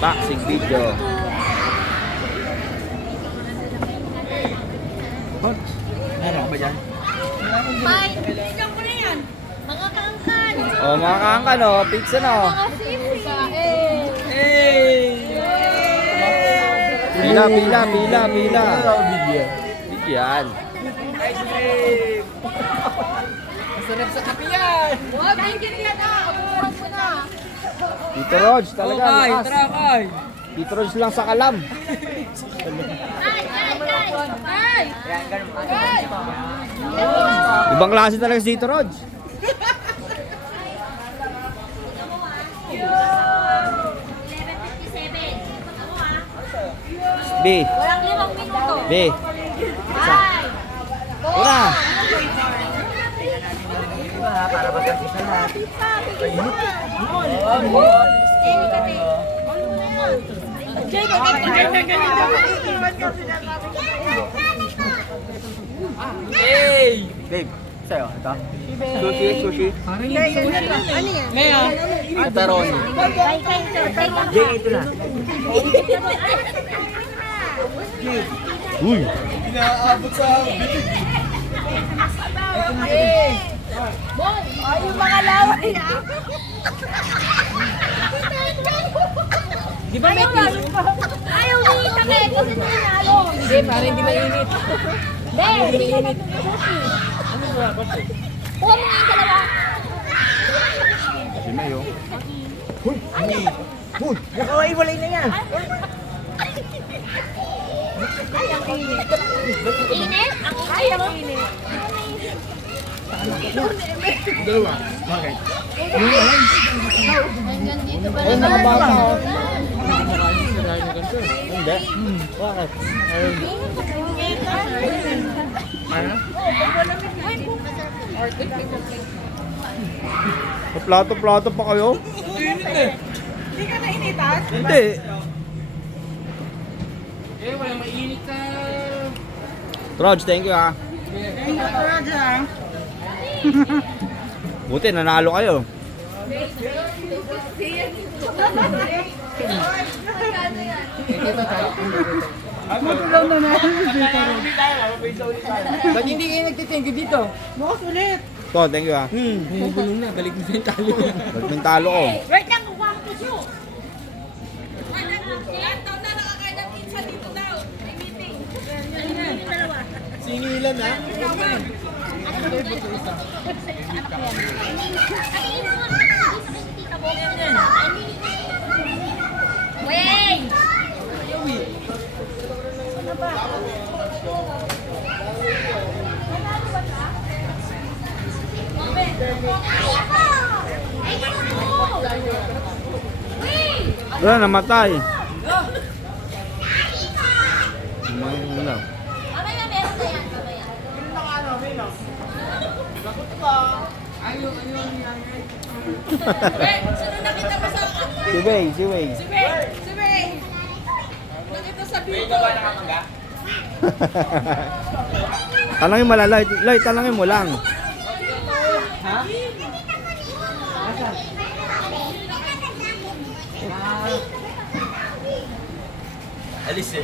Unboxing video. Meron ba dyan? Bye! Tignan ko na yan! Mga kaangkan! Oh, mga kaangkan, oh. Pizza na, oh. Mga sisi! Pila. Bigyan. Masarap sa kape yan! Huwag, bigyan niya na! Abuhan mo na! Tito Rog, talaga. Okay, lakas. tara kay! Tito Rog lang sa kalam. Ay! Ay! Ay! Ibang klase talaga si Tito Rog. B. Walang 5 minuto! B. Ay! Una. Para magkakita lahat. Jenny kati! Hey! Babe, sa'yo. Ito. Sushi. Ano yan? Maya? Pepperoni. Jay, ito na. Uy. Inaabot sa bitig. Boy! Ay, yung mga laway ah! Di ba may tea? Ayaw ni Takay kasi nanalo! Hindi, para hindi mainit. Hindi! Kuha mo nga yung dalawa! Si Mayo. Nakaway-walay na yan. Init? Ang init? Dalawa. Bakit? Hanggang dito ba Ayun, naman? nakabata, oh. Hindi. Bakit? Ayun. Ano? Plato-plato pa kayo? Hindi ka nainitan? Hindi. Eh, walang mainit ka. Rog, thank you, ha. Buti, nanalo kayo. Matulaw na natin dito. Ba't hindi kayo nagtitingin dito? Bukas ulit. So, thank you, ha. Bumubulong na, balik mo sa yung talo. Nagmentalo ko. Wait lang, kuha ko to show! Ilan taon na nakakain ng pizza dito daw? May meeting. Singilan na. Wait! Wala, namatay. Ano? Mamaya meron na yan, mamaya. Wait, sino nakita mo sa Si Way, si Way. Si Ray! Nakita sa video. Talangin mo lang, Light, talangin mo lang. Alis eh.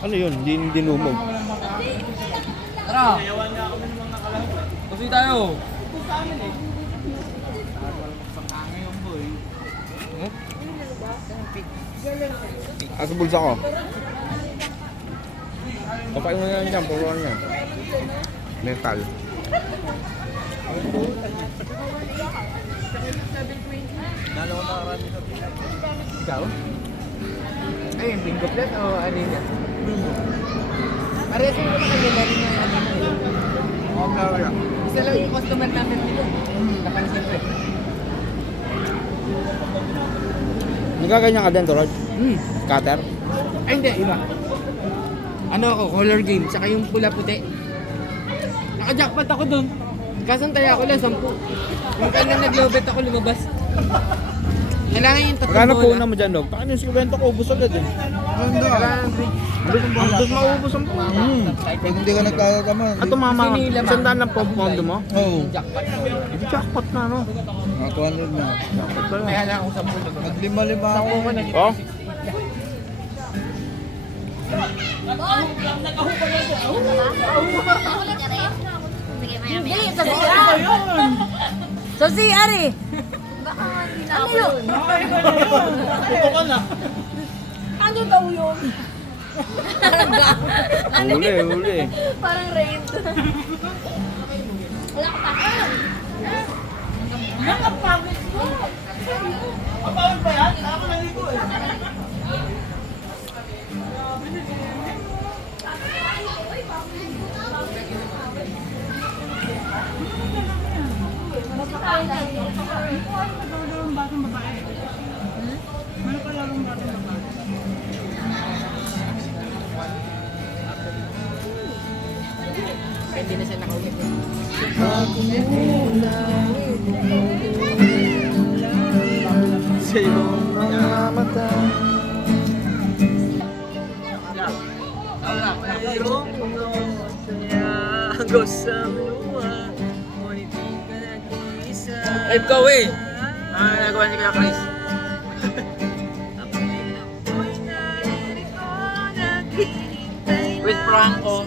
Ano yun? Hindi dinumog. Tara. Kasi tayo. Asa bulsa ko? Kapain mo na yan, puro ano yan. Metal. Ikaw? Ay, yung bingo plate o ano yun? Bingo. Parehas yung mga kanila rin yung ano yun. Isa lang yung customer namin dito. Napansin ko eh. Nagaganyan ka din, Torod? Cutter? Ay, hindi. Iba. Ano ako, color game. Tsaka yung pula-puti. Naka-jackpot ako dun. Kasantay ako lang, 10. Kung kailan nag-lobet ako lumabas. Kailangan yung tatlong Magkano po bola. na mo dyan, Dog? Paano yung 50 ko? Ubus agad eh. Ganda. Doon maubos ang pondo. Pag hindi ka nagkakataman. At tumama ka. Sandaan lang po ang pondo mo. Oo. Hindi jackpot na, no? Mga 200 na. Jackpot na Kaya lang. na akong 10 na. Maglima-lima ako. Oh? Dali, sa CR. Sa CR eh. Baka hindi na ako yun. Ano daw yun? Huli, huli. Parang raid. Wala ka pa. Nakapagod mo. Kapagod pa yan? Ako naligo eh. Hindi na siya nakaulit. Sa iyong mga mata. Live ka, wey! Nagawa niya kaya Chris. With Franco.